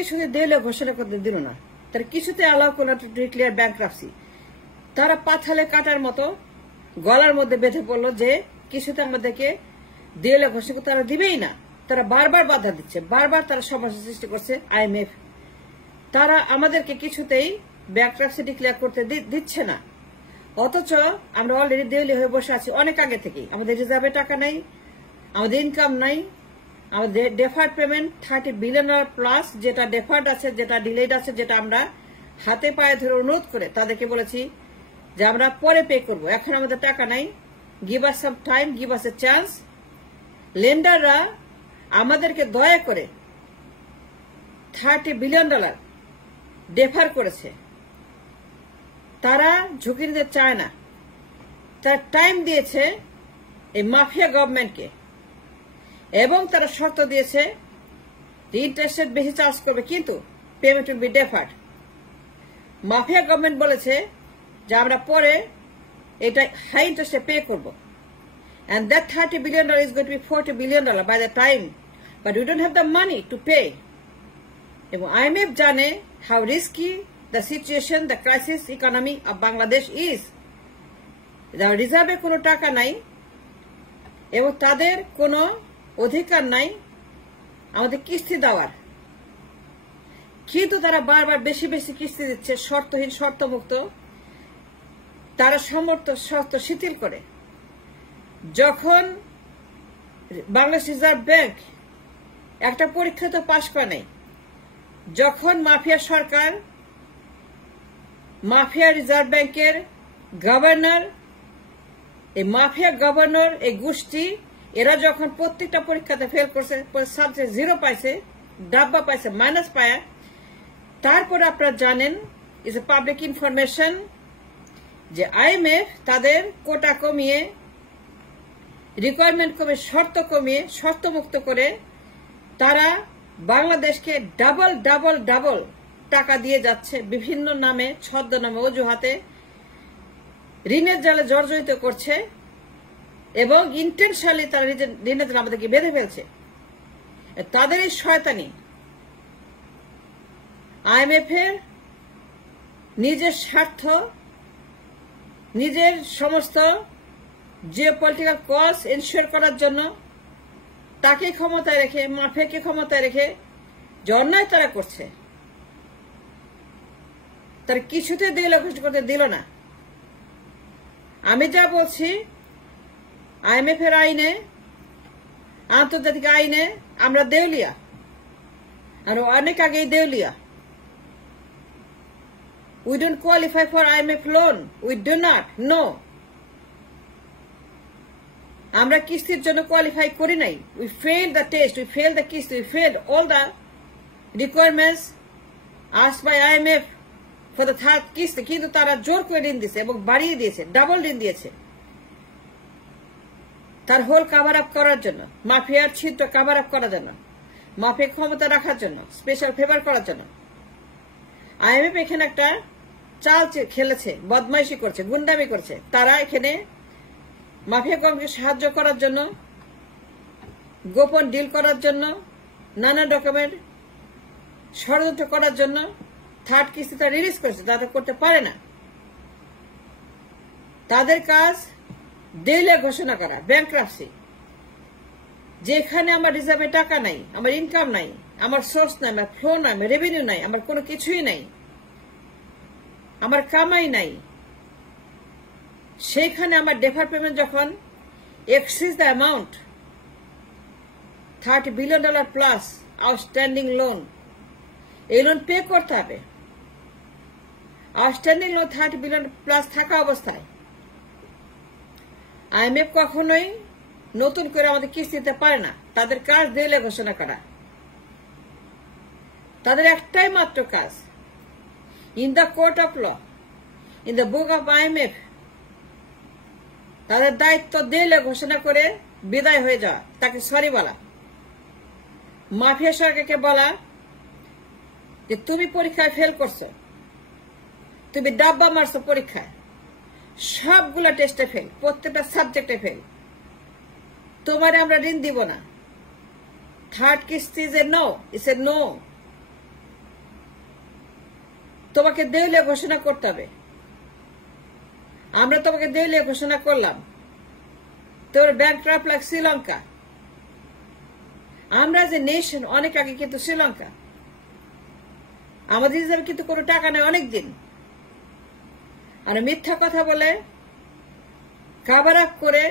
কিছুতে দেউলিয়া ঘোষণা করতে দিল না, তারা কিছুতে অ্যালাউ করল টু ডিক্লেয়ার ব্যাংক্রাপসি। তারা পাথালে কাটার মতো গলার মধ্যে বেঁধে পড়লো যে কিছুতে আমাদেরকে দেউলিয়া ঘোষণা তারা দিবেই না। তারা বারবার বাধা দিচ্ছে, বারবার তারা সমস্যা সৃষ্টি করছে IMF। তারা আমাদেরকে কিছুতেই ব্যাংক্রাপসি ডিক্লেয়ার করতে দিচ্ছে না, অথচ আমরা অলরেডি দেউলিয়া হয়ে বসে আছি অনেক আগে থেকেই। আমাদের রিজার্ভে টাকা নাই, আমাদের ইনকাম নাই, আমাদের ডেফার্ড পেমেন্ট $30 বিলিয়ন প্লাস, যেটা ডেফার্ড আছে, যেটা ডিলেড আছে, যেটা আমরা হাতে পায়ে ধরে অনুরোধ করে তাদেরকে বলেছি যে আমরা পরে পে করব, এখন আমাদের টাকা নাই, give us some time, give us a chance. লেন্ডাররা আমাদেরকে দয়া করে $30 বিলিয়ন ডেফার করেছে। তারা ঝুঁকি নিতে চায় না, তারা টাইম দিয়েছে এই মাফিয়া গভর্নমেন্টকে, এবং তারা শর্ত দিয়েছে ইন্টারেস্ট রেট বেশি চার্জ করবে, কিন্তু payment will be deferred. Mafia government বলেছে যে আমরা পরে এটা হাই ইন্টারেস্টে পে করব, and that $30 billion is going to be $40 billion by the time, but we don't have the money to pay. এবং IMF জানে how risky the situation, the crisis economy of Bangladesh is. রিজার্ভে কোনো টাকা নাই এবং তাদের কোনো অধিকার নাই আমাদের কিস্তি দেওয়ার, কিন্তু তারা বারবার বেশি বেশি কিস্তি দিচ্ছে শর্তহীন, শর্তমুক্ত। তারা শর্ত শিথিল করে। যখন বাংলাদেশ রিজার্ভ ব্যাংক একটা পরীক্ষা তো পাশ করে নাই, যখন মাফিয়া সরকার, মাফিয়া রিজার্ভ ব্যাংকের গভর্নর, এই মাফিয়া গভর্নর, এই গোষ্ঠী, এরা যখন প্রত্যেকটা পরীক্ষাতে ফেল করছে, সাবজেক্ট 0 পাইছে, ডাব্বা পাইছে, মাইনাস পায়, তারপরে আপনারা জানেন, ইজ এ পাবলিক ইনফরমেশন, যে IMF তাদের কোটা কমিয়ে, রিকোয়ারমেন্ট কমিয়ে, শর্ত কমিয়ে, শর্তমুক্ত করে তারা বাংলাদেশকে ডাবল ডাবল ডাবল টাকা দিয়ে যাচ্ছে, বিভিন্ন নামে, ছদ্মনামে, অজুহাতে ঋণের জালে জর্জরিত করছে, এবং ইন্টেনশনালি তারা ঋণের জালে আমাদেরকে বেঁধে ফেলছে। তাদের এই শয়তানি IMF এর নিজের স্বার্থ, নিজের সমস্ত জিওপলিটিক্যাল কজ এনশিওর করার জন্য, তাকে ক্ষমতায় রেখে, মাফিয়াকে ক্ষমতায় রেখে যে অন্যায় তারা করছে, তারা কিছুতে দেউলিয়া ঘোষণা করতে দিল না। আমি যা বলছি, IMF এর আইনে, আন্তর্জাতিক আইনে আমরা দেউলিয়া, আর অনেক আগেই দেউলিয়া। We don't qualify for IMF loan. We do not. No. আমরা কিস্তির জন্য কোয়ালিফাই করি নাই। We failed the test. We failed the কিস্তি. We failed all the requirements asked by IMF for the third কিস্তি, কিন্তু তারা জোর করে ঋণ দিয়েছে এবং বাড়িয়ে দিয়েছে, ডাবল ঋণ দিয়েছে, তার হোল কাভার আপ করার জন্য, মাফিয়ার ছিদ্র কাভার আপ করার জন্য, মাফিয়া ক্ষমতা রাখার জন্য, স্পেশাল ফেভার করার জন্য। IMF এখানে একটা চাল খেলেছে, বদমাইশি করছে, গুন্ডামি করছে। তারা এখানে মাফিয়া কর্মীকে সাহায্য করার জন্য, গোপন ডিল করার জন্য, নানা ডকুমেন্ট ষড়যন্ত্র করার জন্য থার্ড কিস্তিটা রিলিজ করেছে, তারা করতে পারে না। তাদের কাজ দেউলিয়া ঘোষণা করা, ব্যাংক্রাপসি। যেখানে আমার রিজার্ভে টাকা নাই, আমার ইনকাম নাই, আমার সোর্স নাই, আমার ফ্লো নাই, আমার রেভিনিউ নাই, আমার কোনো কিছুই নাই, আমার কামাই নাই, সেইখানে আমার ডেফার পেমেন্ট যখন axis the amount $30 billion plus outstanding loan, এই লোন পে করতে হবে। আউটস্ট্যান্ডিং লোন $30 বিলিয়ন প্লাস থাকা অবস্থায় IMF কখনোই নতুন করে আমাদের কিস্তি দিতে পারে না। তাদের কাজ দেউলিয়া ঘোষণা করা, তাদের একটাই মাত্র কাজ। In the court of law, in the book of IMF, তাদের দায়িত্ব দেউলিয়া ঘোষণা করে বিদায় হয়ে যাওয়া, তাকে সরি বলা, মাফিয়া সরকারকে বলা যে তুমি পরীক্ষায় ফেল করছো, তুমি ডাব্বা মারছো পরীক্ষায়, সবগুলা টেস্টে ফেল, প্রত্যেকটা সাবজেক্টে ফেল, তোমারে আমরা ঋণ দিব না। থার্ড কিস্তি is a no, it's a no. তোমাকে দেউলিয়া ঘোষণা করতে হবে। আমরা তোমাকে দেউলিয়া ঘোষণা করলাম, তোর ব্যাংকরাপ্ট লাইক শ্রীলঙ্কা। আমরা যে নেশন অনেক আগে কিন্তু শ্রীলঙ্কা, আমাদের হিসাবে কিন্তু কোনো টাকা নেই অনেক দিন। আর মিথ্যা কথা বলে কাভার আপ করে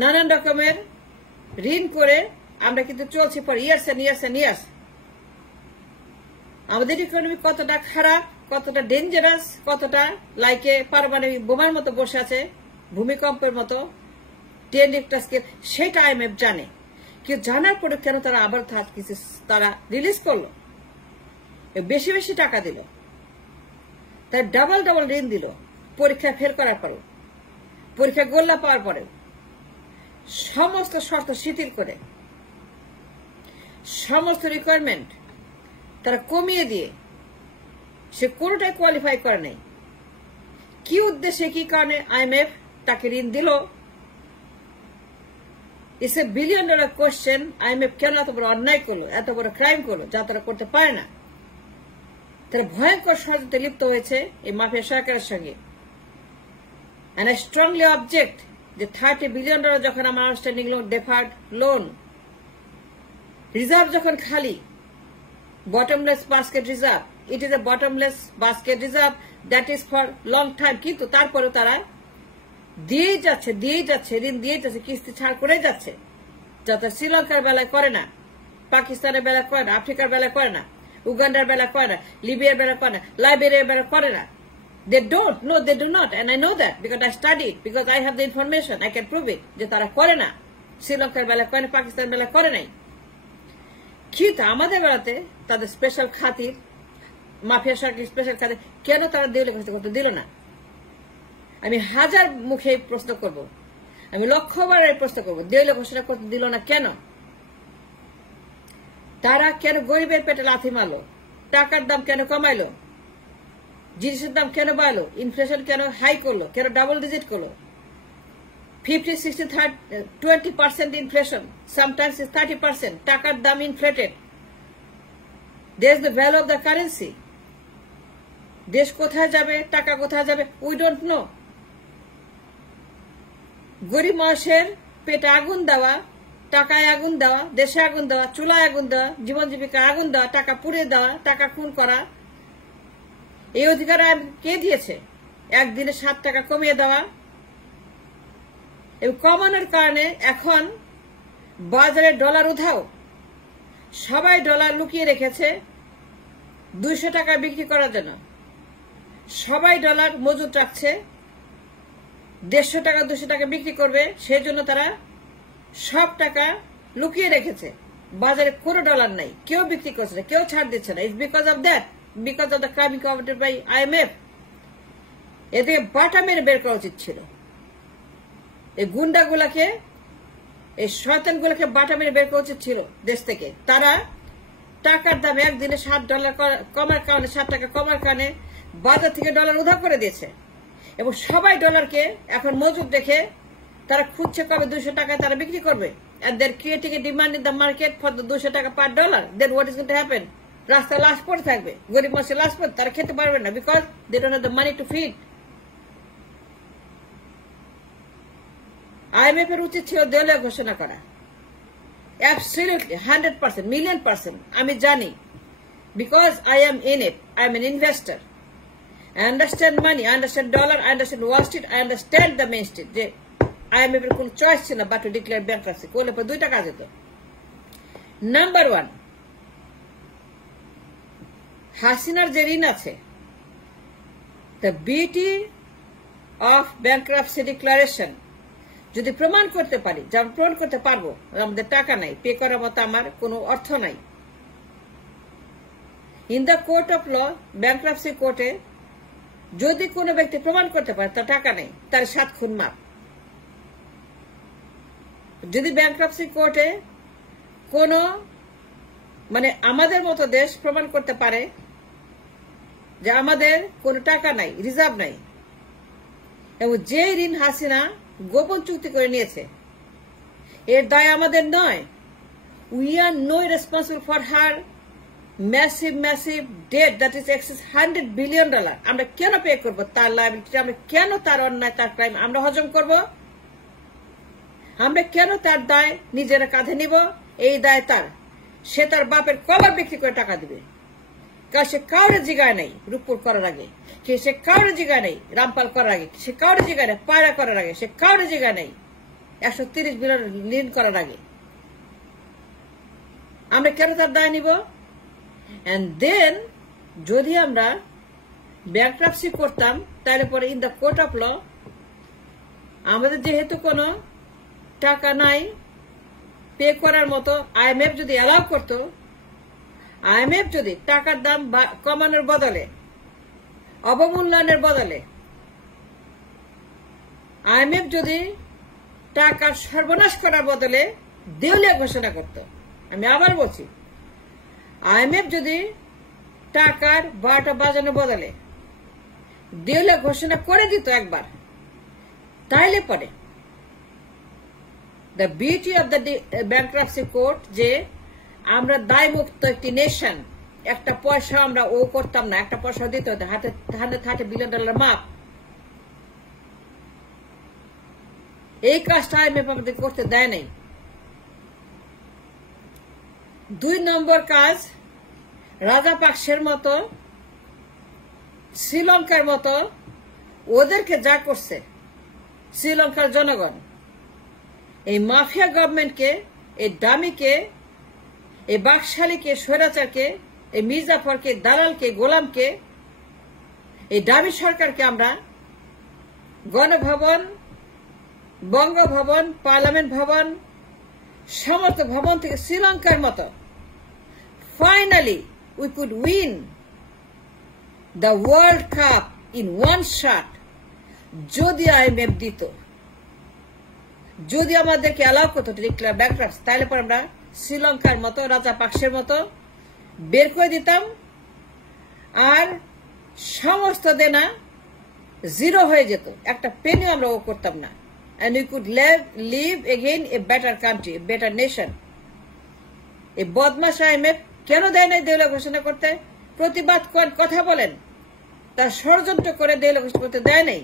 নানান রকমের ঋণ করে আমরা কিন্তু চলছি পর years and years and years. আমাদের ইকোনমি কতটা খারাপ, কতটা ডেঞ্জারাস, কতটা লাইকে পারমাণবিক বোমার মতো বসে আছে, ভূমিকম্পের মতো 10 রিক্টার স্কেল, সেটা IMF জানে। কেউ জানার পরে কেন তারা আবার তারা রিলিজ করলো, বেশি বেশি টাকা দিল, তাই ডাবল ডাবল ঋণ দিল পরীক্ষায় ফেল করার পরেও, পরীক্ষায় গোল্লা পাওয়ার পরেও, সমস্ত শর্ত শিথিল করে, সমস্ত রিকোয়ারমেন্ট তারা কমিয়ে দিয়ে সে কোনোটাই কোয়ালিফাই করে নাই। কি উদ্দেশ্যে, কি কারণে IMF তাকে ঋণ দিল? It's a $1 billion question. IMF কেন এত বড় অন্যায় করলো, এত বড় ক্রাইম করলো যা তারা করতে পারে না? তারা ভয়ঙ্কর ষড়যন্ত্রে লিপ্ত হয়েছে এই মাফিয়া সরকারের সঙ্গে। And I strongly object যে $30 বিলিয়ন যখন আমার outstanding loan, deferred loan, reserve যখন খালি, bottomless basket reserve, it is a bottomless basket reserve that is for long time, কিন্তু তারপরেও তারা দিয়েই যাচ্ছে, ঋণ দিয়ে যাচ্ছে, কিস্তি ছাড় করে যাচ্ছে, যত শ্রীলঙ্কার বেলায় করে না, পাকিস্তানের বেলা করে না, আফ্রিকার বেলা করে না, উগান্ডার বেলা করে না, লিবিয়ার বেলা করে না, লাইবেরিয়ার বেলা করে না। They don't. No, they do not. And I know that because I studied, because I have the information. I can prove it. যে তারা করে না, শ্রীলঙ্কার বেলা করে না, পাকিস্তানের বেলা করে নাই। কিন্তু আমাদের বেলাতে তাদের স্পেশাল খাতির, মাফিয়া সরকার স্পেশাল খাতির, কেন তারা দেউলিয়া ঘোষণা করতে দিল না? আমি হাজার মুখে প্রশ্ন করব, আমি লক্ষবার প্রশ্ন করব, দেউলিয়া ঘোষণা করতে দিল না কেন? তারা কেন গরিবের পেটে লাথি মারলো? টাকার দাম কেন কমাইলো? জিনিসের দাম কেন বাড়লো? ইনফ্লেশন কেন হাই করলো? কেন ডাবল ডিজিট করলো? 50, 60, 20% ইনফ্লেশন, সামটাইমস 30%। টাকার দাম ইনফ্লেটেড। দেশ the value of the currency. দেশ কোথায় যাবে, টাকা কোথায় যাবে, উই ডোন্ট নো। গরিব মানুষের পেটে আগুন দেওয়া, টাকায় আগুন দেওয়া, দেশে আগুন দেওয়া, চুলায় আগুন দেওয়া, জীবন জীবিকায় আগুন দেওয়া, টাকা পুড়িয়ে দেওয়া, টাকা খুন করা, এই অধিকার কে দিয়েছে? একদিনে 7 টাকা কমিয়ে দেওয়া। এবং কমানোর কারণে এখন বাজারে ডলার উধাও, সবাই ডলার লুকিয়ে রেখেছে 200 টাকা বিক্রি করার জন্য, সবাই ডলার মজুত রাখছে, 150 টাকা 200 টাকা বিক্রি করবে, সেই জন্য তারা সব টাকা লুকিয়ে রেখেছে। বাজারে কোনো ডলার নাই, কেউ বিক্রি করছে না, কেউ ছাড় দিচ্ছে না। It's because of that, because of the crime committed by IMF। এতে বাটা মেরে বের করা উচিত ছিল। এই গুন্ডাগুলাকে, এই শয়তানগুলোকে বাটা মেরে বের করা উচিত ছিল দেশ থেকে। তারা টাকার দাম একদিনে $7 কমার কারণে, 7 টাকা কমার কারণে বাজার থেকে ডলার উধাও করে দিয়েছে। এবং সবাই ডলারকে এখন মজুদ রেখে তারা খুঁজছে কবে 200 টাকায় তারা বিক্রি করবে। And they're creating a demand in the market for the 200 টাকা per dollar. Then what is going to happen? রাস্তা লাশ পড়ে থাকবে, গরিব মানুষের লাশ পড়ে, তারা খেতে পারবে না, because they don't have the money to feed. IMF এর উচিত ছিল দেউলিয়া ঘোষণা করা। Absolutely, 100%, million%. আমি জানি, because I am in it. I am an investor. I understand money, I understand dollar, I understand Wall Street, I understand the main street. যে IMF এর কোন চয়েস ছিল না but to declare bankruptcy. করলে পরে 2টা কাজ হতো। নাম্বার 1, হাসিনার যে ঋণ আছে, the beauty of bankruptcy declaration যদি প্রমাণ করতে পারি, যেমন প্রমাণ করতে পারবো আমাদের টাকা নাই, পে করার মতো আমার কোনো অর্থ নাই। In the court of law, bankruptcy কোর্টে যদি কোনো ব্যক্তি প্রমাণ করতে পারে তার টাকা নেই, তার 7 খুন মাপ। যদি ব্যাংক্রাপসি কোর্টে কোনো মানে আমাদের মতো দেশ প্রমাণ করতে পারে যে আমাদের কোনো টাকা নাই, রিজার্ভ নাই, এবং যে ঋণ হাসিনা গোপন চুক্তি করে নিয়েছে এর দায় আমাদের নয়। We are no responsible for her massive debt that is excess $100 billion আমরা কেন পে করব? তার লায়াবিলিটি আমরা কেন, তার অন্যায়, তার ক্রাইম আমরা হজম করব? আমরা কেন তার দায় নিজেরা কাঁধে নিব? এই দায় তার, সে তার বাপের কবর বিক্রি করে টাকা দিবে। কারণ সে কাউরে জিগায় নাই রূপপুর করার আগে, সে কাউরে জিগায় নাই রামপাল করার আগে, সে কাউরে জিগায় নাই পায়রা করার আগে, সে কাউরে জিগায় নাই 130 বিলিয়ন ঋণ করার আগে। আমরা কেন তার দায় নিব? এন্ড দেন যদি আমরা ব্যাংক্রাপসি করতাম তাহলে পরে in the court of law আমাদের যেহেতু কোনো টাকা নাই পে করার মতো, IMF যদি অ্যালাউ করতো, IMF যদি টাকার দাম কমানোর বদলে, অবমূল্যায়নের বদলে IMF যদি টাকার সর্বনাশ করার বদলে দেউলিয়া ঘোষণা করত, আমি আবার বলছি, IMF যদি টাকার 12টা বাজানোর বদলে দেউলিয়া ঘোষণা করে দিত একবার, তাইলে পরে the beauty of the bankruptcy court যে আমরা দায়মুক্ত একটি নেশন, একটা পয়সা আমরা ও করতাম না, একটা পয়সা দিতে হতো, হাতে $130 বিলিয়ন মাপ। এই কাজটা IMF আমাদের করতে দেয় নাই। 2 নম্বর কাজ, রাজাপাকসের মতো, শ্রীলঙ্কার মতো ওদেরকে যা করছে শ্রীলঙ্কার জনগণ, এই মাফিয়া গভর্নমেন্টকে, এই ডামিকে, এই বাকশালীকে, স্বৈরাচারকে, এই মির্জাফরকে, দালালকে, গোলামকে, এই ডামি সরকারকে আমরা গণভবন, বঙ্গভবন, পার্লামেন্ট ভবন, সমস্ত ভবন থেকে শ্রীলঙ্কার মতো finally we could win the world cup in one shot যদি IMF দিত, যদি আমাদেরকে অ্যালাউ করতো ডিক্লেয়ার ব্যাংক্রাপসি, তাহলে পর আমরা শ্রীলঙ্কার মতো, রাজাপাকসের মতো বের করে দিতাম, আর সমস্ত দেনা জিরো হয়ে যেত, একটা পেনি আমরা ও করতাম না, and we could live again a better country, a better nation. এই বদমাশ IMF কেন দেয় নাই দেউলিয়া ঘোষণা করতে? প্রতিবাদ কথা বলেন, তার ষড়যন্ত্র করে দেউলিয়া ঘোষণা করতে দেয় নাই।